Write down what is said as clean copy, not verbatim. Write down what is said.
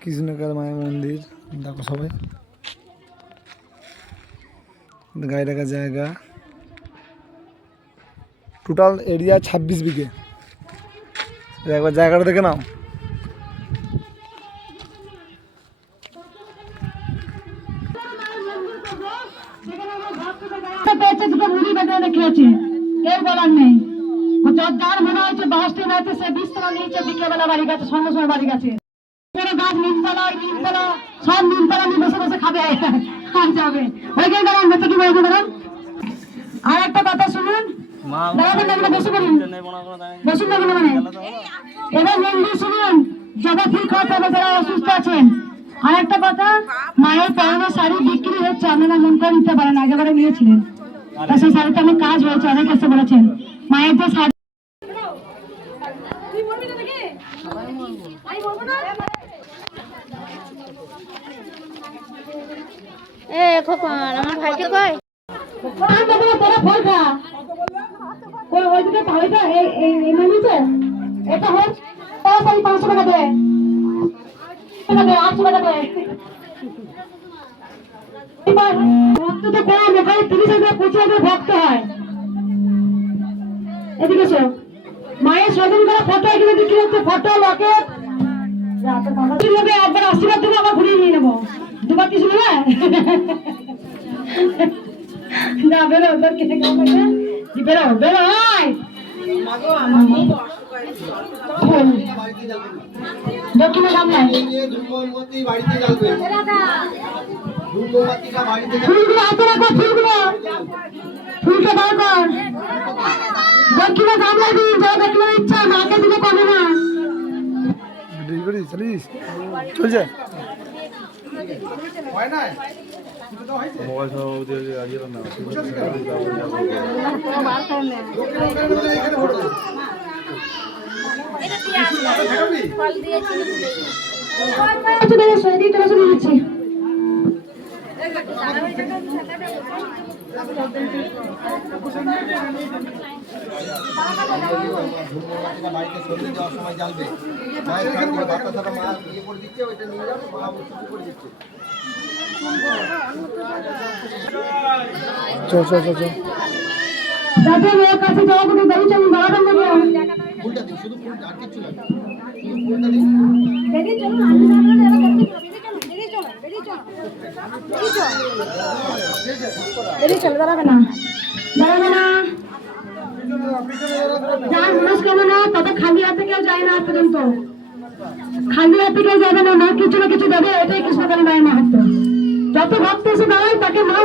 কৃষ্ণকার মায়ের মন্দির দেখো সবাই, গায়ে রাখার জায়গা। টোটাল এরিয়া 26 বিঘে। একবার জায়গাটা দেখে নাও। কেউ বলার নেই, যার মনে হয়েছে বাসটি আছে সে বিশ্রাম নিয়েছে, বিকেলবেলা বাড়ি গেছে, সঙ্গে সঙ্গে বাড়ি গেছে। গাছ নিমতলা সব নিমতলা নিয়ে বসে বসে খাবে আর যাবে। ওইখানে দাঁড়ান, বেঁচে কি বলতে দাঁড়ান। আর একটা কথা শুনুন, বসুন না মানে এবার মন্দির শুনুন, যারা ঠিক হতে হবে, যারা অসুস্থ আছেন। আর একটা কথা, মায়ের পরনের শাড়ি বিক্রি হচ্ছে, আপনারা মন করে নিতে পারেন, আগেবারে নিয়েছিলেন, সেই শাড়িতে আমি কাজ হয়েছে, অনেক এসে বলেছেন মায়ের যে শাড়ি। আমার ভাইকে কয় তোরা ফল খা, ওইদিকে ওইটা এটা হোক 500 টাকা দে, 800 টাকা দে। অন্তত কম, এখানে 30,000 25,000 ভক্ত হয়। এদিকে মায়ের স্বজন করা ফটো এখানে বিক্রি হচ্ছে, ফটো লকেট। একবার আশীর্বাদ দেবো, আবার ঘুরিয়ে নিয়ে নেবো, দুবার কিছু নেবে না। বেরো, তোর কেটে বেরো বেরো। দক্ষিণে গামলায় ফুলগুলো হাতে রাখো, ফুলকে বার কর। দক্ষিণে গামলায় দিন, যা দক্ষিণে ইচ্ছা, মাকে দিলে কমে না। চলছে বাড়িতে সরিয়ে যাওয়ার সময় জ্বালবে, মায়ের বাচ্চা মা ইয়ে করে দিচ্ছে, ওইটা নিয়ে যাবে, মা করে দিচ্ছে। ফুলটা দিন, শুধু ফুলটা, আর কিছু না, শুধু ফুলটা দিন। দাঁড়াবে না, যার মনস্কামনা তত খালি হাতে কেউ যায় না, পর্যন্ত খালি হাতে কেউ যাবে না, মা কিছু না কিছু দেবে, এটাই কৃষ্ণকালী মায়ের মাহাত্ম। যত ভক্ত এসে দাঁড়ায় তাকে মা